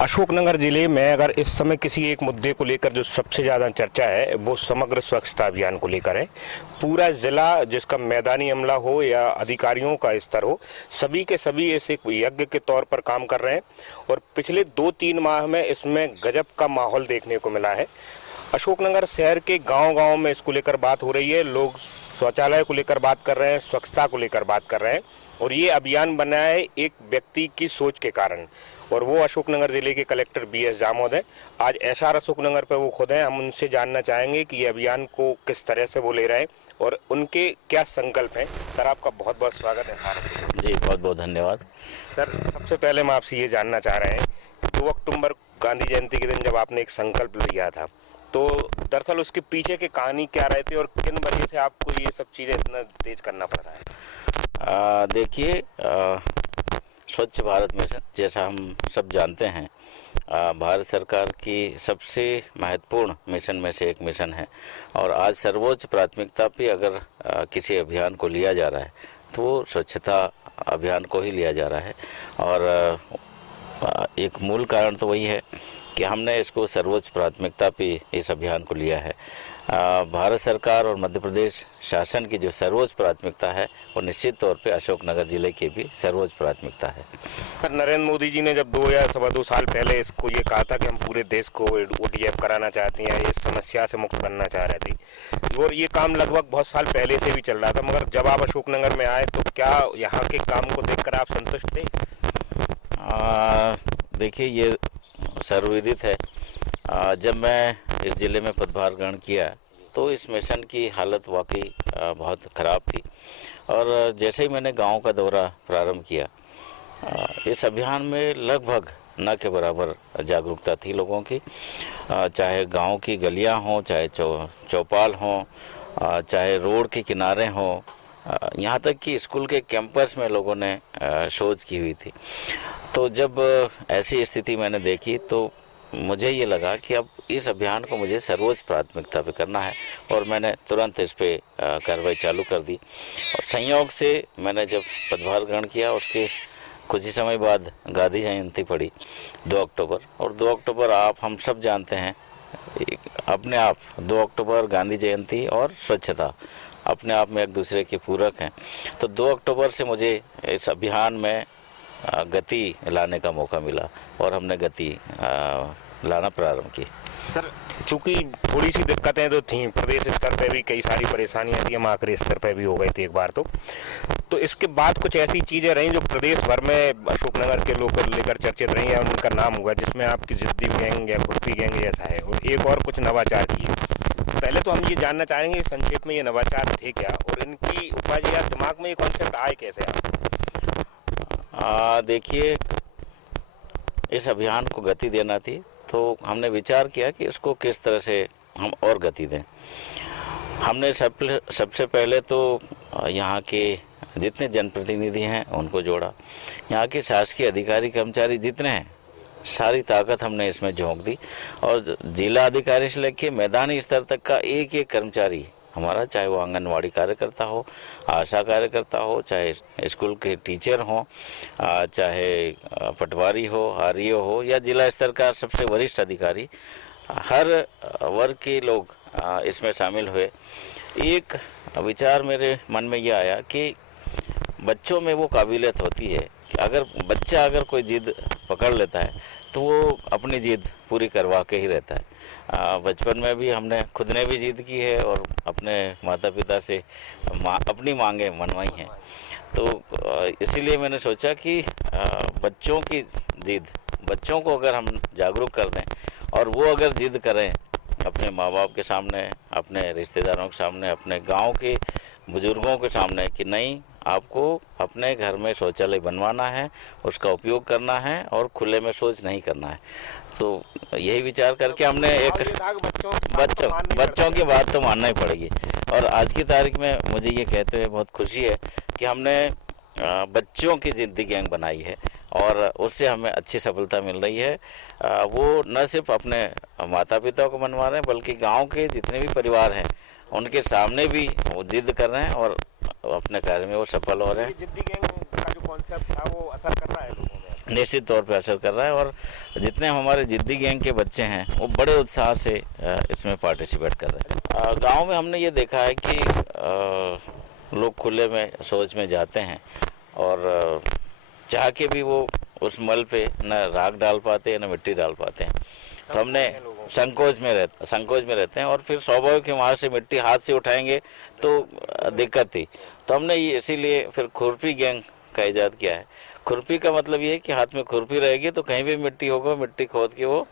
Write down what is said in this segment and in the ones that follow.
अशोकनगर जिले में अगर इस समय किसी एक मुद्दे को लेकर जो सबसे ज़्यादा चर्चा है वो समग्र स्वच्छता अभियान को लेकर है। पूरा जिला, जिसका मैदानी अमला हो या अधिकारियों का स्तर हो, सभी के सभी इस एक यज्ञ के तौर पर काम कर रहे हैं और पिछले 2-3 माह में इसमें गजब का माहौल देखने को मिला है। अशोकनगर शहर के गांव-गांव में इसको लेकर बात हो रही है। लोग शौचालय को लेकर बात कर रहे हैं, स्वच्छता को लेकर बात कर रहे हैं और ये अभियान बना है एक व्यक्ति की सोच के कारण, और वो अशोकनगर जिले के कलेक्टर BS जामोद हैं। आज एसआर अशोकनगर पे वो खुद हैं। हम उनसे जानना चाहेंगे कि ये अभियान को किस तरह से वो ले रहे हैं और उनके क्या संकल्प हैं। सर, आपका बहुत बहुत स्वागत है सर। जी, बहुत बहुत धन्यवाद। सर, सबसे पहले हम आपसे ये जानना चाह रहे हैं कि 2 अक्टूबर गांधी जयंती के दिन जब आपने एक संकल्प लिया था, तो दरअसल उसके पीछे की कहानी क्या रही थी और किन वजह से आपको ये सब चीज़ें इतना तेज करना पड़ रहा है? देखिए, स्वच्छ भारत मिशन जैसा हम सब जानते हैं, भारत सरकार की सबसे महत्वपूर्ण मिशन में से एक मिशन है और आज सर्वोच्च प्राथमिकता पे अगर किसी अभियान को लिया जा रहा है तो वो स्वच्छता अभियान को ही लिया जा रहा है। और एक मूल कारण तो वही है कि हमने इसको सर्वोच्च प्राथमिकता पे इस अभियान को लिया है। भारत सरकार और मध्य प्रदेश शासन की जो सर्वोच्च प्राथमिकता है वो निश्चित तौर पे अशोकनगर जिले की भी सर्वोच्च प्राथमिकता है। सर, नरेंद्र मोदी जी ने जब 2 या सवा 2 साल पहले इसको ये कहा था कि हम पूरे देश को ODF कराना चाहते हैं, इस समस्या से मुक्त करना चाह रहे थे और ये काम लगभग बहुत साल पहले से भी चल रहा था, मगर जब आप अशोकनगर में आए तो क्या यहाँ के काम को देखकर आप संतुष्ट थे? देखिए, ये सर्वविदित है। जब मैं इस ज़िले में पदभार ग्रहण किया तो इस मिशन की हालत वाकई बहुत ख़राब थी और जैसे ही मैंने गांव का दौरा प्रारंभ किया, इस अभियान में लगभग न के बराबर जागरूकता थी लोगों की। चाहे गांव की गलियां हों, चाहे चौपाल हों, चाहे रोड के किनारे हों, यहाँ तक कि स्कूल के कैंपस में लोगों ने शोध की हुई थी। तो जब ऐसी स्थिति मैंने देखी तो मुझे ये लगा कि अब इस अभियान को मुझे सर्वोच्च प्राथमिकता पे करना है और मैंने तुरंत इस पे कार्रवाई चालू कर दी। और संयोग से मैंने जब पदभार ग्रहण किया उसके कुछ ही समय बाद गांधी जयंती पड़ी 2 अक्टूबर, और 2 अक्टूबर आप हम सब जानते हैं, अपने आप 2 अक्टूबर गांधी जयंती और स्वच्छता अपने आप में एक दूसरे के पूरक हैं। तो 2 अक्टूबर से मुझे इस अभियान में गति लाने का मौका मिला और हमने गति लाना प्रारंभ की। सर, चूंकि थोड़ी सी दिक्कतें तो थीं, प्रदेश स्तर पे भी कई सारी परेशानियां थी, हम आखिरी स्तर पे भी हो गए थे एक बार तो इसके बाद कुछ ऐसी चीज़ें रहीं जो प्रदेश भर में अशोकनगर के लोग लेकर चर्चित रही है, उनका नाम हुआ, जिसमें आपकी जिद्दी गैंग या खुरपी गैंग जैसा है और एक और कुछ नवाचार किए। पहले तो हम ये जानना चाहेंगे संक्षेप में ये नवाचार थे क्या और इनकी उपज या दिमाग में ये कॉन्सेप्ट आए कैसे? देखिए, इस अभियान को गति देना थी तो हमने विचार किया कि इसको किस तरह से हम और गति दें। हमने सबसे पहले तो यहाँ के जितने जनप्रतिनिधि हैं उनको जोड़ा, यहाँ के शासकीय अधिकारी कर्मचारी जितने हैं सारी ताकत हमने इसमें झोंक दी और जिला अधिकारी से लेकर मैदानी स्तर तक का एक एक कर्मचारी हमारा, चाहे वो आंगनवाड़ी कार्यकर्ता हो, आशा कार्यकर्ता हो, चाहे स्कूल के टीचर हों, चाहे पटवारी हो, आरईओ हो या जिला स्तर का सबसे वरिष्ठ अधिकारी, हर वर्ग के लोग इसमें शामिल हुए। एक विचार मेरे मन में ये आया कि बच्चों में वो काबिलियत होती है कि अगर कोई जिद पकड़ लेता है तो वो अपनी जिद पूरी करवा के ही रहता है। बचपन में भी हमने खुद ने भी जिद की है और अपने माता पिता से अपनी मांगे मनवाई हैं। तो इसीलिए मैंने सोचा कि बच्चों की जिद, बच्चों को अगर हम जागरूक कर दें और वो अगर जिद करें अपने माँ बाप के सामने, अपने रिश्तेदारों के सामने, अपने गांव के बुजुर्गों के सामने कि नहीं, आपको अपने घर में शौचालय बनवाना है, उसका उपयोग करना है और खुले में शौच नहीं करना है। तो यही विचार करके हमने एक बच्चों की बात तो मानना ही पड़ेगी। और आज की तारीख में मुझे ये कहते हुए बहुत खुशी है कि हमने बच्चों की जिद्दी गैंग बनाई है और उससे हमें अच्छी सफलता मिल रही है। वो न सिर्फ अपने माता पिता को मनवा रहे हैं बल्कि गांव के जितने भी परिवार हैं उनके सामने भी वो जिद कर रहे हैं और अपने कार्य में वो सफल हो रहे हैं। जिद्दी गैंग का जो कॉन्सेप्ट था वो असर कर रहा है लोगों में? निश्चित तौर पे असर कर रहा है। और जितने हमारे जिद्दी गैंग के बच्चे हैं वो बड़े उत्साह से इसमें पार्टिसिपेट कर रहे हैं। गांव में हमने ये देखा है कि लोग खुले में शौच में जाते हैं और चाह के भी वो उस मल पे न राख डाल पाते हैं न मिट्टी डाल पाते हैं। तो हमने संकोच में रहते हैं और फिर स्वाभाविक है वहाँ से मिट्टी हाथ से उठाएंगे तो दिक्कत थी। तो हमने ये इसीलिए फिर खुरपी गैंग का इजाद किया है। खुरपी का मतलब ये है कि हाथ में खुरपी रहेगी तो कहीं भी मिट्टी होगा, मिट्टी खोद के वो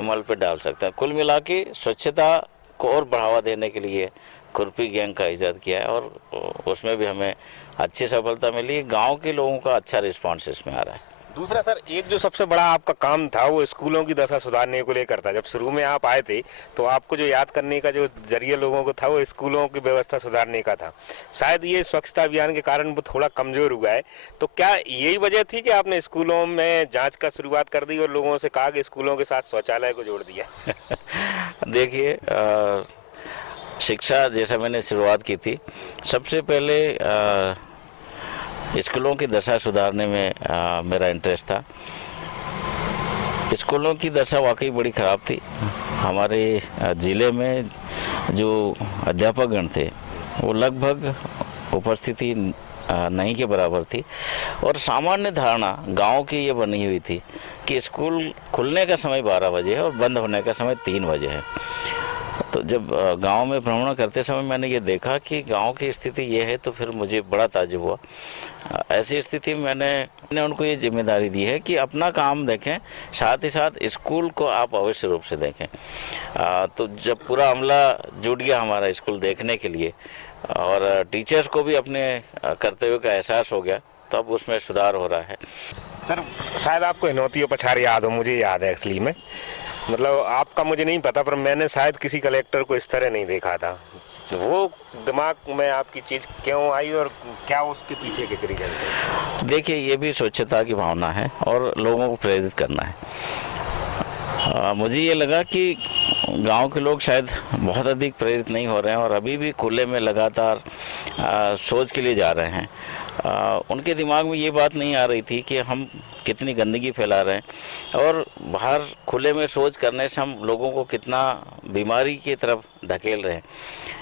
मल पे डाल सकते हैं। कुल मिला के स्वच्छता को और बढ़ावा देने के लिए खुरपी गैंग का इजाद किया है और उसमें भी हमें अच्छी सफलता मिली। गांव के लोगों का अच्छा रिस्पांस इसमें आ रहा है। दूसरा सर, एक जो सबसे बड़ा आपका काम था वो स्कूलों की दशा सुधारने को लेकर था। जब शुरू में आप आए थे तो आपको जो याद करने का जो जरिया लोगों को था वो स्कूलों की व्यवस्था सुधारने का था। शायद ये स्वच्छता अभियान के कारण वो थोड़ा कमजोर हुआ है। तो क्या यही वजह थी कि आपने स्कूलों में जांच का शुरुआत कर दी और लोगों से कहा कि स्कूलों के साथ शौचालय को जोड़ दिया? देखिए, शिक्षा जैसा मैंने शुरुआत की थी, सबसे पहले स्कूलों की दशा सुधारने में मेरा इंटरेस्ट था। स्कूलों की दशा वाकई बड़ी ख़राब थी। हमारे ज़िले में जो अध्यापकगण थे वो लगभग उपस्थिति नहीं के बराबर थी और सामान्य धारणा गांव की ये बनी हुई थी कि स्कूल खुलने का समय 12 बजे है और बंद होने का समय 3 बजे है। तो जब गांव में भ्रमण करते समय मैंने ये देखा कि गांव की स्थिति ये है तो फिर मुझे बड़ा ताज्जुब हुआ। ऐसी स्थिति में मैंने उनको ये जिम्मेदारी दी है कि अपना काम देखें, साथ ही साथ स्कूल को आप अवश्य रूप से देखें। तो जब पूरा अमला जुट गया हमारा स्कूल देखने के लिए और टीचर्स को भी अपने कर्तव्य का एहसास हो गया, तब उसमें सुधार हो रहा है। सर, शायद आपको हिनौती पछाड़ याद हो, मुझे याद है असली में, मतलब आपका मुझे नहीं पता, पर मैंने शायद किसी कलेक्टर को इस तरह नहीं देखा था। वो दिमाग में आपकी चीज क्यों आई और क्या उसके पीछे के रीजन थे? देखिए, ये भी स्वच्छता की भावना है और लोगों को प्रेरित करना है। मुझे ये लगा कि गांव के लोग शायद बहुत अधिक प्रेरित नहीं हो रहे हैं और अभी भी खुले में लगातार शौच के लिए जा रहे हैं। उनके दिमाग में ये बात नहीं आ रही थी कि हम कितनी गंदगी फैला रहे हैं और बाहर खुले में शौच करने से हम लोगों को कितना बीमारी की तरफ ढकेल रहे हैं,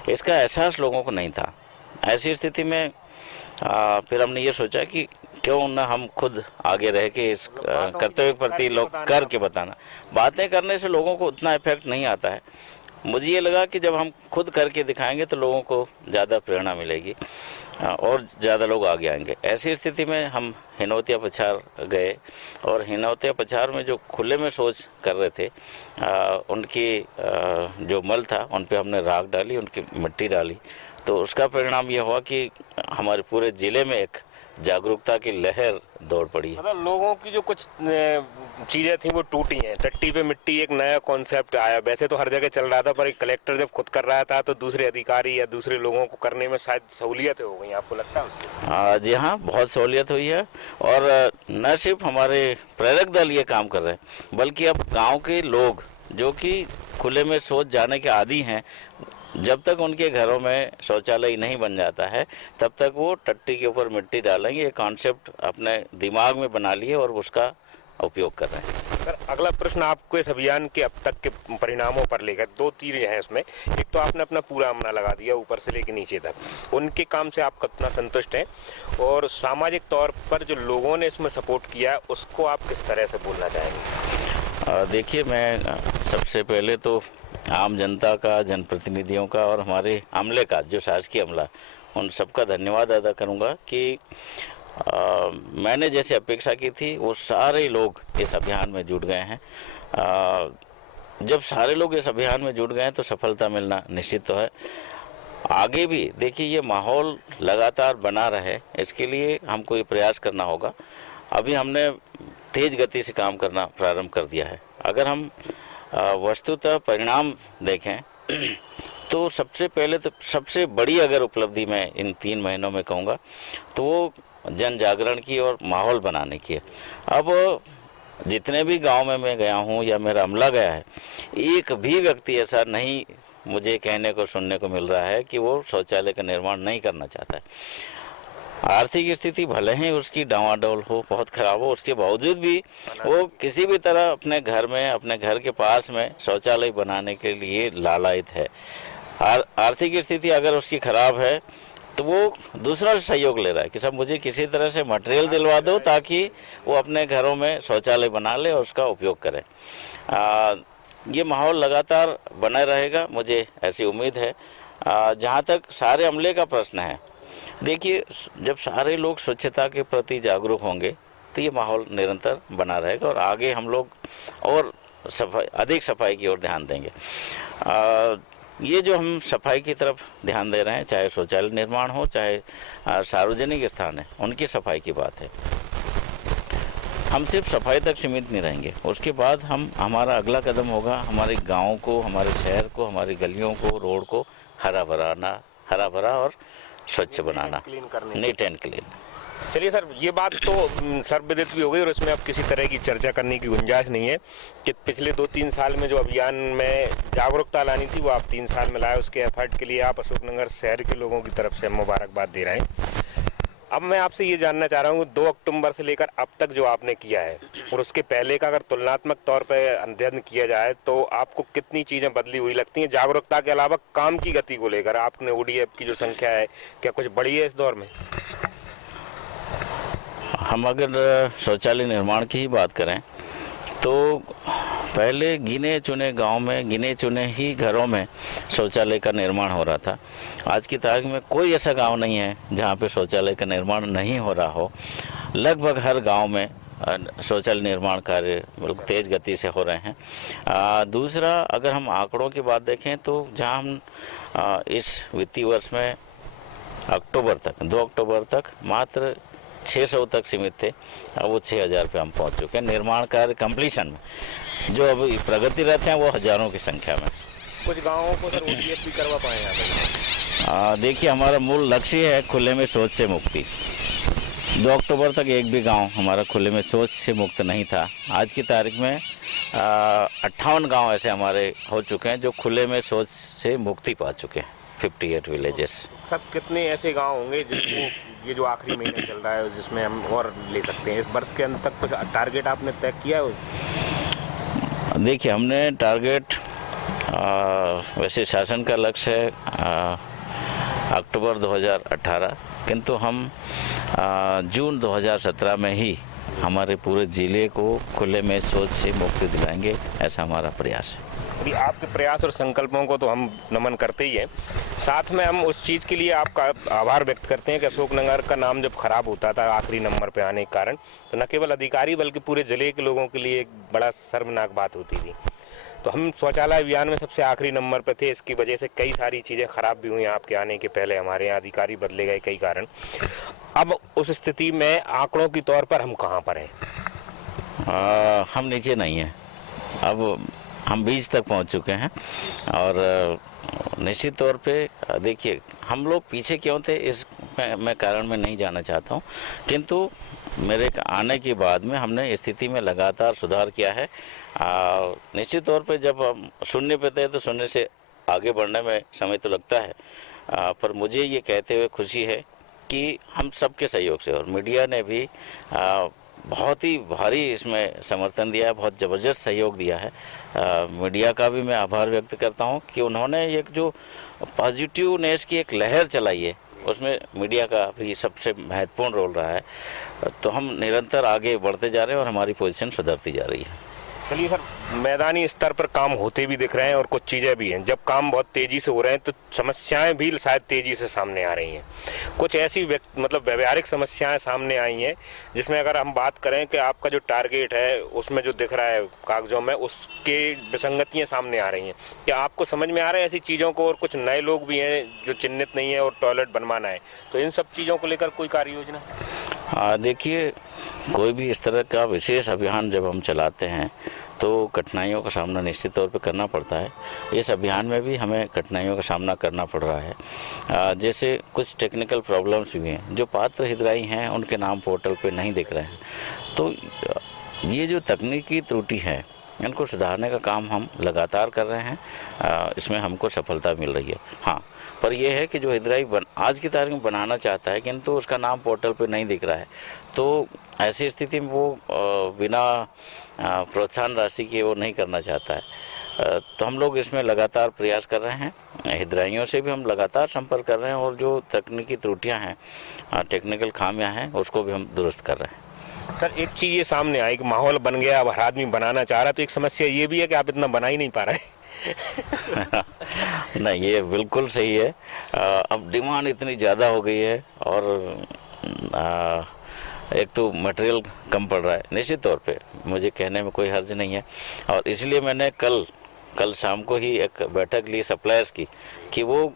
इसका एहसास लोगों को नहीं था। ऐसी स्थिति में फिर हमने ये सोचा कि क्यों ना हम खुद आगे रह के इस कर्तव्य के प्रति लोग करके बताना। बातें करने से लोगों को उतना इफेक्ट नहीं आता है। मुझे ये लगा कि जब हम खुद करके दिखाएंगे तो लोगों को ज़्यादा प्रेरणा मिलेगी और ज़्यादा लोग आगे आएंगे। ऐसी स्थिति में हम हिनौतिया पछाड़ गए और हिनौतिया पछाड़ में जो खुले में शौच कर रहे थे उनकी जो मल था उन पे हमने राख डाली, उनकी मिट्टी डाली। तो उसका परिणाम ये हुआ कि हमारे पूरे ज़िले में एक जागरूकता की लहर दौड़ पड़ी। मतलब लोगों की जो कुछ चीजें थी वो टूटी हैं। टट्टी पे मिट्टी एक नया कॉन्सेप्ट आया। वैसे तो हर जगह चल रहा था, पर एक कलेक्टर जब खुद कर रहा था तो दूसरे अधिकारी या दूसरे लोगों को करने में शायद सहूलियत हो गई। आपको लगता है उससे? जी हाँ, बहुत सहूलियत हुई है और न सिर्फ हमारे प्रेरक दल ये काम कर रहे हैं, बल्कि अब गाँव के लोग जो कि खुले में शौच जाने के आदी हैं, जब तक उनके घरों में शौचालय नहीं बन जाता है तब तक वो टट्टी के ऊपर मिट्टी डालेंगे। ये कॉन्सेप्ट अपने दिमाग में बना लिए और उसका उपयोग कर रहे हैं। सर, अगला प्रश्न आपको इस अभियान के अब तक के परिणामों पर लेकर 2 तीर हैं इसमें। एक तो आपने अपना पूरा अमला लगा दिया ऊपर से लेकर नीचे तक, उनके काम से आप कितना संतुष्ट हैं? और सामाजिक तौर पर जो लोगों ने इसमें सपोर्ट किया है उसको आप किस तरह से बोलना चाहेंगे? देखिए, मैं सबसे पहले तो आम जनता का, जनप्रतिनिधियों का और हमारे अमले का, जो शासकीय अमला, उन सबका धन्यवाद अदा करूंगा कि मैंने जैसे अपेक्षा की थी वो सारे लोग इस अभियान में जुट गए हैं। जब सारे लोग इस अभियान में जुट गए हैं तो सफलता मिलना निश्चित तो है। आगे भी देखिए ये माहौल लगातार बना रहे, इसके लिए हमको ये प्रयास करना होगा। अभी हमने तेज गति से काम करना प्रारंभ कर दिया है। अगर हम वस्तुतः परिणाम देखें तो सबसे पहले तो सबसे बड़ी अगर उपलब्धि मैं इन 3 महीनों में कहूँगा तो वो जन जागरण की और माहौल बनाने की है। अब जितने भी गांव में मैं गया हूँ या मेरा अमला गया है, एक भी व्यक्ति ऐसा नहीं मुझे कहने को सुनने को मिल रहा है कि वो शौचालय का निर्माण नहीं करना चाहता है। आर्थिक स्थिति भले ही उसकी डावाडोल हो, बहुत खराब हो, उसके बावजूद भी वो किसी भी तरह अपने घर में, अपने घर के पास में शौचालय बनाने के लिए लालायित है। आर्थिक स्थिति अगर उसकी खराब है तो वो दूसरा से सहयोग ले रहा है कि सब मुझे किसी तरह से मटेरियल दिलवा दो ताकि वो अपने घरों में शौचालय बना ले और उसका उपयोग करे। ये माहौल लगातार बना रहेगा, मुझे ऐसी उम्मीद है। जहाँ तक सारे अमले का प्रश्न है, देखिए जब सारे लोग स्वच्छता के प्रति जागरूक होंगे तो ये माहौल निरंतर बना रहेगा और आगे हम लोग और अधिक सफाई की ओर ध्यान देंगे। ये जो हम सफाई की तरफ ध्यान दे रहे हैं, चाहे शौचालय निर्माण हो, चाहे सार्वजनिक स्थान है, उनकी सफाई की बात है। हम सिर्फ सफाई तक सीमित नहीं रहेंगे, उसके बाद हमारा अगला कदम होगा हमारे गाँव को, हमारे शहर को, हमारी गलियों को, रोड को हरा भरा और स्वच्छ बनाना, नीट एंड क्लीन। चलिए सर, ये बात तो सर्वविदित भी हो गई और इसमें अब किसी तरह की चर्चा करने की गुंजाइश नहीं है कि पिछले 2-3 साल में जो अभियान में जागरूकता लानी थी वो आप 3 साल में लाए। उसके एफर्ट के लिए आप अशोकनगर शहर के लोगों की तरफ से मुबारकबाद दे रहे हैं। अब मैं आपसे ये जानना चाह रहा हूँ 2 अक्टूबर से लेकर अब तक जो आपने किया है और उसके पहले का अगर तुलनात्मक तौर पर अध्ययन किया जाए तो आपको कितनी चीज़ें बदली हुई लगती हैं? जागरूकता के अलावा काम की गति को लेकर आपने ODF की जो संख्या है क्या कुछ बढ़ी है इस दौर में? हम अगर शौचालय निर्माण की ही बात करें तो पहले गिने चुने गांव में, गिने चुने ही घरों में शौचालय का निर्माण हो रहा था। आज की तारीख में कोई ऐसा गांव नहीं है जहां पे शौचालय का निर्माण नहीं हो रहा हो। लगभग हर गांव में शौचालय निर्माण कार्य बिल्कुल तेज़ गति से हो रहे हैं। दूसरा, अगर हम आंकड़ों की बात देखें तो जहां हम इस वित्तीय वर्ष में 2 अक्टूबर तक मात्र 600 तक सीमित थे, अब वो 6000 पे हम पहुंच चुके हैं। निर्माण कार्य कंप्लीशन में जो अभी प्रगतिरत हैं वो हजारों की संख्या में। कुछ गांवों को सर ODF भी करवा पाए यहाँ पे? देखिए, हमारा मूल लक्ष्य है खुले में शौच से मुक्ति। 2 अक्टूबर तक एक भी गांव हमारा खुले में शौच से मुक्त नहीं था। आज की तारीख में 58 गांव ऐसे हमारे हो चुके हैं जो खुले में शौच से मुक्ति पा चुके हैं, 58 विलेजेस। सब कितने ऐसे गांव होंगे जिनको ये जो आखिरी महीना चल रहा है जिसमें हम और ले सकते हैं? इस वर्ष के अंत तक कुछ टारगेट आपने तय किया है? देखिए, हमने टारगेट वैसे शासन का लक्ष्य है अक्टूबर 2018, किंतु हम जून 2017 में ही हमारे पूरे जिले को खुले में शौच से मुक्ति दिलाएंगे, ऐसा हमारा प्रयास है। अभी आपके प्रयास और संकल्पों को तो हम नमन करते ही हैं, साथ में हम उस चीज़ के लिए आपका आभार व्यक्त करते हैं कि अशोकनगर का नाम जब खराब होता था आखिरी नंबर पे आने के कारण, तो न केवल अधिकारी बल्कि पूरे जिले के लोगों के लिए एक बड़ा शर्मनाक बात होती थी। तो हम शौचालय अभियान में सबसे आखिरी नंबर पर थे, इसकी वजह से कई सारी चीज़ें खराब भी हुई। आपके आने के पहले हमारे यहाँ अधिकारी बदले गए कई कारण। अब उस स्थिति में आंकड़ों के तौर पर हम कहाँ पर हैं? हम नीचे नहीं हैं, अब हम बीच तक पहुंच चुके हैं और निश्चित तौर पे देखिए, हम लोग पीछे क्यों थे इस मैं कारण में नहीं जाना चाहता हूं, किंतु मेरे आने के बाद में हमने स्थिति में लगातार सुधार किया है। निश्चित तौर पे जब हम शून्य पे थे तो शून्य से आगे बढ़ने में समय तो लगता है, पर मुझे ये कहते हुए खुशी है कि हम सबके सहयोग से, और मीडिया ने भी बहुत ही भारी इसमें समर्थन दिया है, बहुत ज़बरदस्त सहयोग दिया है। मीडिया का भी मैं आभार व्यक्त करता हूं कि उन्होंने एक जो पॉजिटिवनेस की एक लहर चलाई है उसमें मीडिया का भी सबसे महत्वपूर्ण रोल रहा है। तो हम निरंतर आगे बढ़ते जा रहे हैं और हमारी पोजीशन सुधरती जा रही है। चलिए सर, मैदानी स्तर पर काम होते भी दिख रहे हैं और कुछ चीज़ें भी हैं। जब काम बहुत तेज़ी से हो रहे हैं तो समस्याएं भी शायद तेज़ी से सामने आ रही हैं। कुछ ऐसी मतलब व्यवहारिक समस्याएं सामने आई हैं जिसमें अगर हम बात करें कि आपका जो टारगेट है उसमें जो दिख रहा है कागजों में, उसके विसंगतियाँ सामने आ रही हैं। क्या आपको समझ में आ रहा है ऐसी चीज़ों को? और कुछ नए लोग भी हैं जो चिन्हित नहीं है और टॉयलेट बनवाना है, तो इन सब चीज़ों को लेकर कोई कार्य योजना? देखिए, कोई भी इस तरह का विशेष अभियान जब हम चलाते हैं तो कठिनाइयों का सामना निश्चित तौर पे करना पड़ता है। इस अभियान में भी हमें कठिनाइयों का सामना करना पड़ रहा है। जैसे कुछ टेक्निकल प्रॉब्लम्स भी हैं, जो पात्र हितग्राही हैं उनके नाम पोर्टल पे नहीं दिख रहे हैं। तो ये जो तकनीकी त्रुटि है इनको सुधारने का काम हम लगातार कर रहे हैं। इसमें हमको सफलता मिल रही है। हाँ, पर यह है कि जो हितग्राही आज की तारीख में बनाना चाहता है किंतु उसका नाम पोर्टल पे नहीं दिख रहा है, तो ऐसी स्थिति में वो बिना प्रोत्साहन राशि के वो नहीं करना चाहता है। तो हम लोग इसमें लगातार प्रयास कर रहे हैं। हितग्राहियों से भी हम लगातार संपर्क कर रहे हैं और जो तकनीकी त्रुटियां हैं, टेक्निकल खामियां हैं, उसको भी हम दुरुस्त कर रहे हैं। सर, एक चीज ये सामने आई कि माहौल बन गया, अब हर आदमी बनाना चाह रहा है, तो एक समस्या ये भी है कि आप इतना बना ही नहीं पा रहे हैं। नहीं, ये बिल्कुल सही है। अब डिमांड इतनी ज़्यादा हो गई है और एक तो मटेरियल कम पड़ रहा है। निश्चित तौर पे मुझे कहने में कोई हर्ज नहीं है और इसलिए मैंने कल शाम को ही एक बैठक ली सप्लायर्स की कि वो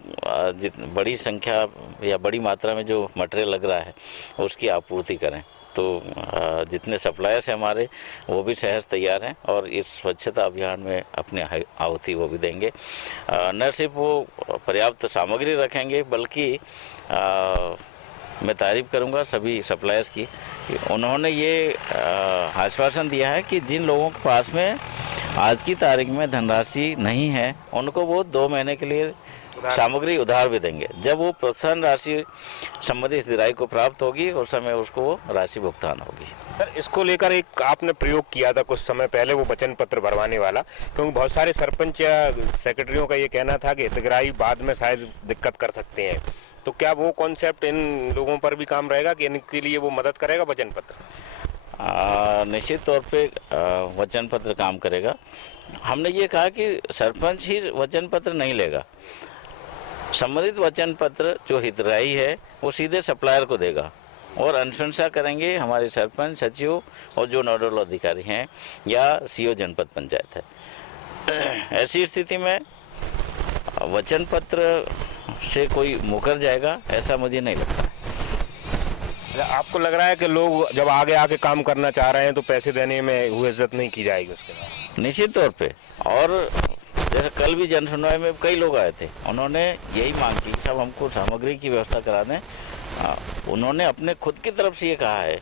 बड़ी संख्या या बड़ी मात्रा में जो मटेरियल लग रहा है उसकी आपूर्ति करें। तो जितने सप्लायर्स हैं हमारे, वो भी सहज तैयार हैं और इस स्वच्छता अभियान में अपनी आहुति वो भी देंगे। न सिर्फ वो पर्याप्त सामग्री रखेंगे बल्कि मैं तारीफ करूंगा सभी सप्लायर्स की कि उन्होंने ये आश्वासन दिया है कि जिन लोगों के पास में आज की तारीख में धनराशि नहीं है उनको वो 2 महीने के लिए सामग्री उधार भी देंगे। जब वो प्रोत्साहन राशि संबंधित हितग्राही को प्राप्त होगी उस समय उसको वो राशि भुगतान होगी। सर, इसको लेकर एक आपने प्रयोग किया था कुछ समय पहले, वो वचन पत्र भरवाने वाला, क्योंकि बहुत सारे सरपंच या सेक्रेटरियों का ये कहना था कि हितग्राही बाद में शायद दिक्कत कर सकते हैं, तो क्या वो कॉन्सेप्ट इन लोगों पर भी काम रहेगा कि इनके लिए वो मदद करेगा वचन पत्र? निश्चित तौर पे वचन पत्र काम करेगा। हमने ये कहा कि सरपंच ही वचन पत्र नहीं लेगा, संबंधित वचन पत्र जो हितग्राही है वो सीधे सप्लायर को देगा और अनुशंसा करेंगे हमारे सरपंच, सचिव और जो नोडल अधिकारी हैं या सीओ जनपद पंचायत है। ऐसी स्थिति में वचन पत्र से कोई मुकर जाएगा ऐसा मुझे नहीं लगता है। आपको लग रहा है कि लोग जब आगे आके काम करना चाह रहे हैं तो पैसे देने में वो इज्जत नहीं की जाएगी उसके बाद? निश्चित तौर पे। और जैसे कल भी जन सुनवाई में कई लोग आए थे, उन्होंने यही मांग की सब हमको सामग्री की व्यवस्था करा दें। उन्होंने अपने खुद की तरफ से ये कहा है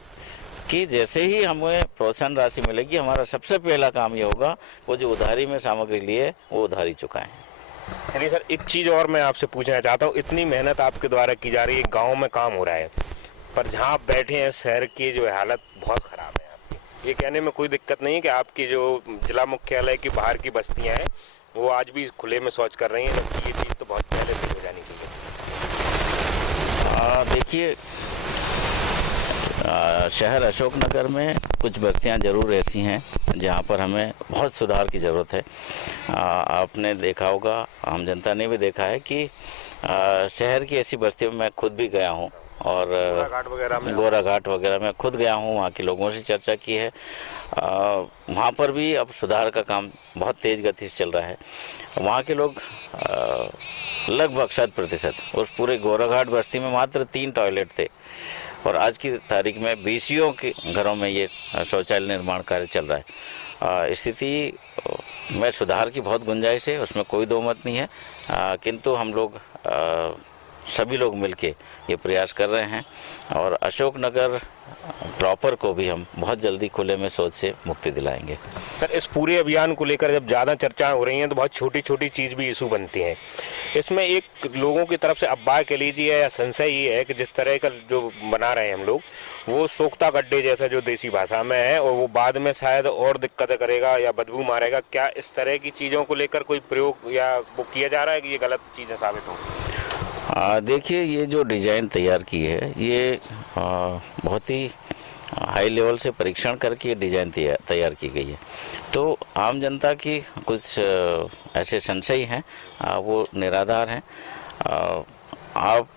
कि जैसे ही हमें प्रोत्साहन राशि मिलेगी हमारा सबसे पहला काम ये होगा वो जो उधारी में सामग्री लिए वो उधारी चुकाएं। चलिए सर, एक चीज और मैं आपसे पूछना चाहता हूँ, इतनी मेहनत आपके द्वारा की जा रही है, गाँव में काम हो रहा है, पर जहाँ आप बैठे हैं शहर की जो हालत बहुत खराब है आपकी। ये कहने में कोई दिक्कत नहीं है कि आपकी जो जिला मुख्यालय की बाहर की बस्तियाँ हैं वो आज भी खुले में शौच कर रही हैं, जबकि ये चीज़ तो बहुत पहले से हो जानी चाहिए। देखिए, शहर अशोकनगर में कुछ बस्तियां जरूर ऐसी हैं जहां पर हमें बहुत सुधार की ज़रूरत है। आपने देखा होगा, आम जनता ने भी देखा है कि शहर की ऐसी बस्तियों में मैं खुद भी गया हूं और गोरा घाट वगैरह में खुद गया हूं, वहाँ के लोगों से चर्चा की है। वहाँ पर भी अब सुधार का काम बहुत तेज़ गति से चल रहा है। वहाँ के लोग लगभग 100% उस पूरे गोरा घाट बस्ती में मात्र 3 टॉयलेट थे और आज की तारीख में 20 के घरों में ये शौचालय निर्माण कार्य चल रहा है। स्थिति में सुधार की बहुत गुंजाइश है, उसमें कोई दो मत नहीं है। किंतु हम लोग सभी लोग मिलके ये प्रयास कर रहे हैं और अशोकनगर प्रॉपर को भी हम बहुत जल्दी खुले में शौच से मुक्ति दिलाएंगे। सर, इस पूरे अभियान को लेकर जब ज़्यादा चर्चाएं हो रही हैं तो बहुत छोटी छोटी चीज़ भी इशू बनती हैं। इसमें एक लोगों की तरफ से अफवाह कह लीजिए या संशय ये है कि जिस तरह का जो बना रहे हैं हम लोग, वो सोख्ता गड्ढे जैसा जो देसी भाषा में है और वो बाद में शायद और दिक्कत करेगा या बदबू मारेगा। क्या इस तरह की चीज़ों को लेकर कोई प्रयोग या वो किया जा रहा है कि ये गलत चीज़ें साबित हों? देखिए, ये जो डिज़ाइन तैयार की है ये बहुत ही हाई लेवल से परीक्षण करके ये डिज़ाइन तैयार की गई है। तो आम जनता की कुछ ऐसे संशय हैं, वो निराधार हैं। आप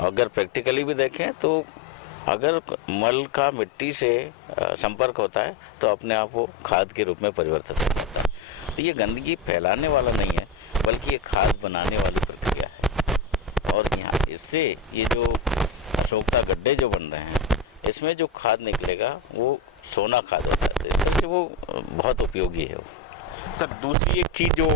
अगर प्रैक्टिकली भी देखें तो अगर मल का मिट्टी से संपर्क होता है तो अपने आप वो खाद के रूप में परिवर्तित हो जाता है। तो ये गंदगी फैलाने वाला नहीं है बल्कि ये खाद बनाने वाली प्रक्रिया है। और यहाँ इससे ये जो सोख्ता गड्ढे जो बन रहे हैं इसमें जो खाद निकलेगा वो सोना खाद होता है, तो इस तरह से वो बहुत उपयोगी है। सर, दूसरी एक चीज़ जो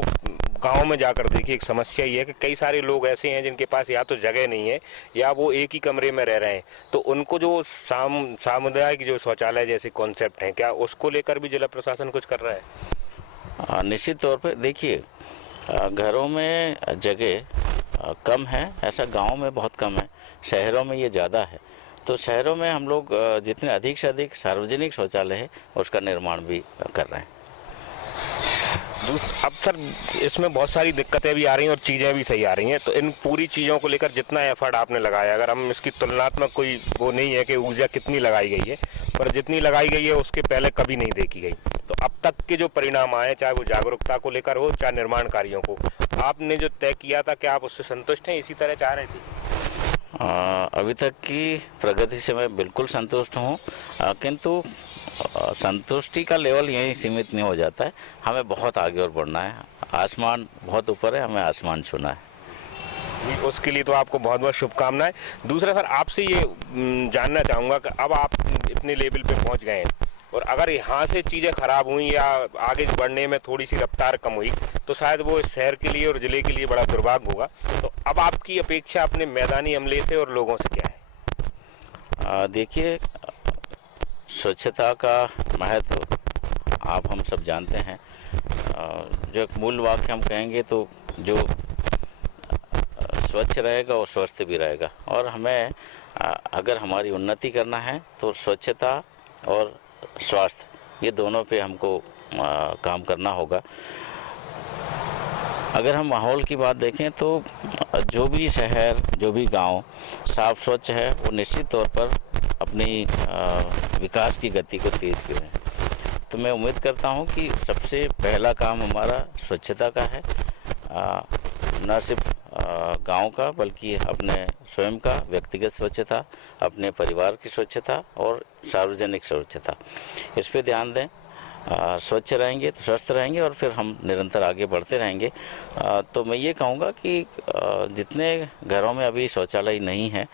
गांव में जाकर देखिए, एक समस्या ये है कि कई सारे लोग ऐसे हैं जिनके पास या तो जगह नहीं है या वो एक ही कमरे में रह रहे हैं, तो उनको जो सामुदायिक जो शौचालय जैसे कॉन्सेप्ट हैं, क्या उसको लेकर भी जिला प्रशासन कुछ कर रहा है? निश्चित तौर पे देखिए, घरों में जगह कम है, ऐसा गांव में बहुत कम है, शहरों में ये ज़्यादा है। तो शहरों में हम लोग जितने अधिक से अधिक सार्वजनिक शौचालय है उसका निर्माण भी कर रहे हैं। अब सर इसमें बहुत सारी दिक्कतें भी आ रही हैं और चीज़ें भी सही आ रही हैं, तो इन पूरी चीज़ों को लेकर जितना एफर्ट आपने लगाया, अगर हम इसकी तुलनात्मक कोई वो नहीं है कि ऊर्जा कितनी लगाई गई है, पर जितनी लगाई गई है उसके पहले कभी नहीं देखी गई, तो अब तक के जो परिणाम आए, चाहे वो जागरूकता को लेकर हो चाहे निर्माण कार्यों को, आपने जो तय किया था क्या आप उससे संतुष्ट हैं, इसी तरह चाह रहे थे? अभी तक की प्रगति से मैं बिल्कुल संतुष्ट हूँ, किंतु संतुष्टि का लेवल यहीं सीमित नहीं हो जाता है, हमें बहुत आगे और बढ़ना है। आसमान बहुत ऊपर है, हमें आसमान छूना है। उसके लिए तो आपको बहुत बहुत शुभकामनाएं। दूसरा सर आपसे ये जानना चाहूँगा कि अब आप इतने लेवल पे पहुँच गए हैं और अगर यहाँ से चीज़ें खराब हुई या आगे बढ़ने में थोड़ी सी रफ्तार कम हुई तो शायद वो इस शहर के लिए और ज़िले के लिए बड़ा दुर्भाग्य होगा, तो अब आपकी अपेक्षा अपने मैदानी अमले से और लोगों से क्या है? देखिए, स्वच्छता का महत्व आप हम सब जानते हैं। जो एक मूल वाक्य हम कहेंगे तो जो स्वच्छ रहेगा वो स्वस्थ भी रहेगा, और हमें अगर हमारी उन्नति करना है तो स्वच्छता और स्वास्थ्य ये दोनों पे हमको काम करना होगा। अगर हम माहौल की बात देखें तो जो भी शहर, जो भी गांव साफ स्वच्छ है वो निश्चित तौर पर अपनी विकास की गति को तेज करें। तो मैं उम्मीद करता हूं कि सबसे पहला काम हमारा स्वच्छता का है, न सिर्फ गांव का बल्कि अपने स्वयं का व्यक्तिगत स्वच्छता, अपने परिवार की स्वच्छता और सार्वजनिक स्वच्छता, इस पे ध्यान दें। स्वच्छ रहेंगे तो स्वस्थ रहेंगे और फिर हम निरंतर आगे बढ़ते रहेंगे। तो मैं ये कहूँगा कि जितने घरों में अभी शौचालय नहीं है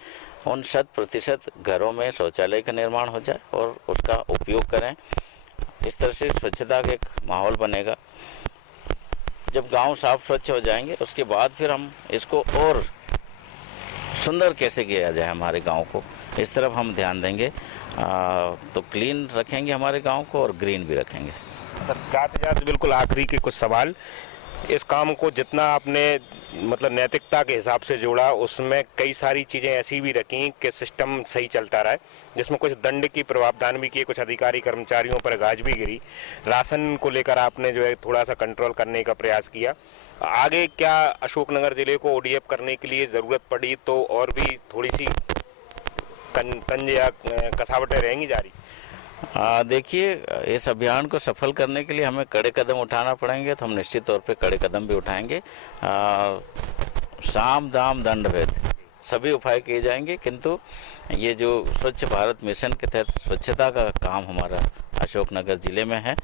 उन 100% घरों में शौचालय का निर्माण हो जाए और उसका उपयोग करें। इस तरह से स्वच्छता का एक माहौल बनेगा। जब गांव साफ स्वच्छ हो जाएंगे उसके बाद फिर हम इसको और सुंदर कैसे किया जाए हमारे गांव को, इस तरफ हम ध्यान देंगे। तो क्लीन रखेंगे हमारे गांव को और ग्रीन भी रखेंगे। जाते जाते बिल्कुल आखिरी के कुछ सवाल, इस काम को जितना आपने मतलब नैतिकता के हिसाब से जोड़ा उसमें कई सारी चीज़ें ऐसी भी रखी कि सिस्टम सही चलता रहा, जिसमें कुछ दंड की प्रावधान भी किए, कुछ अधिकारी कर्मचारियों पर गाज भी गिरी, राशन को लेकर आपने जो है थोड़ा सा कंट्रोल करने का प्रयास किया। आगे क्या अशोकनगर जिले को ओडीएफ करने के लिए ज़रूरत पड़ी तो और भी थोड़ी सी तंज या कसावटें रहेंगी जारी? देखिए, इस अभियान को सफल करने के लिए हमें कड़े कदम उठाना पड़ेंगे, तो हम निश्चित तौर पे कड़े कदम भी उठाएंगे। साम दाम दंड भेद सभी उपाय किए जाएंगे, किंतु ये जो स्वच्छ भारत मिशन के तहत स्वच्छता का काम हमारा अशोकनगर जिले में है,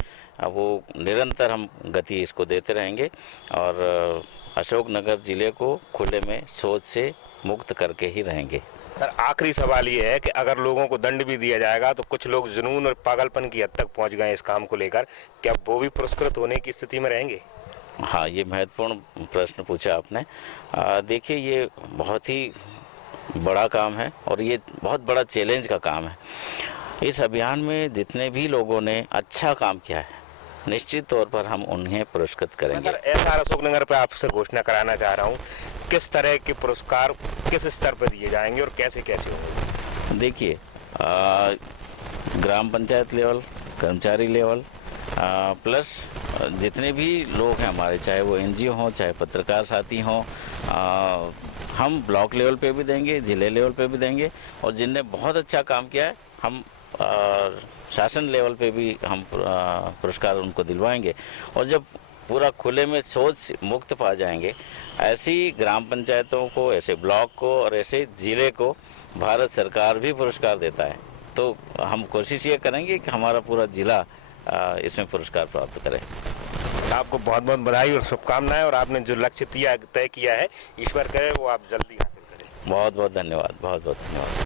वो निरंतर हम गति इसको देते रहेंगे और अशोकनगर जिले को खुले में शौच से मुक्त करके ही रहेंगे। सर आखिरी सवाल ये है कि अगर लोगों को दंड भी दिया जाएगा तो कुछ लोग जुनून और पागलपन की हद तक पहुंच गए इस काम को लेकर, क्या वो भी पुरस्कृत होने की स्थिति में रहेंगे? हाँ, ये महत्वपूर्ण प्रश्न पूछा आपने। देखिए, ये बहुत ही बड़ा काम है और ये बहुत बड़ा चैलेंज का काम है। इस अभियान में जितने भी लोगों ने अच्छा काम किया है निश्चित तौर पर हम उन्हें पुरस्कृत करेंगे। ऐसा अशोकनगर पे आपसे घोषणा कराना चाह रहा हूँ, किस तरह के पुरस्कार किस स्तर पर दिए जाएंगे और कैसे कैसे होंगे? देखिए, ग्राम पंचायत लेवल, कर्मचारी लेवल, प्लस जितने भी लोग हैं हमारे, चाहे वो एनजीओ हों चाहे पत्रकार साथी हों, हम ब्लॉक लेवल पे भी देंगे, जिले लेवल पे भी देंगे, और जिनने बहुत अच्छा काम किया है हम शासन लेवल पे भी हम पुरस्कार उनको दिलवाएंगे। और जब पूरा खुले में शौच मुक्त पा जाएंगे, ऐसी ग्राम पंचायतों को, ऐसे ब्लॉक को और ऐसे जिले को भारत सरकार भी पुरस्कार देता है। तो हम कोशिश ये करेंगे कि हमारा पूरा जिला इसमें पुरस्कार प्राप्त करे। आपको बहुत बहुत बधाई और शुभकामनाएं, और आपने जो लक्ष्य तय किया है ईश्वर करे वो आप जल्दी हासिल करें। बहुत बहुत धन्यवाद, बहुत बहुत धन्यवाद।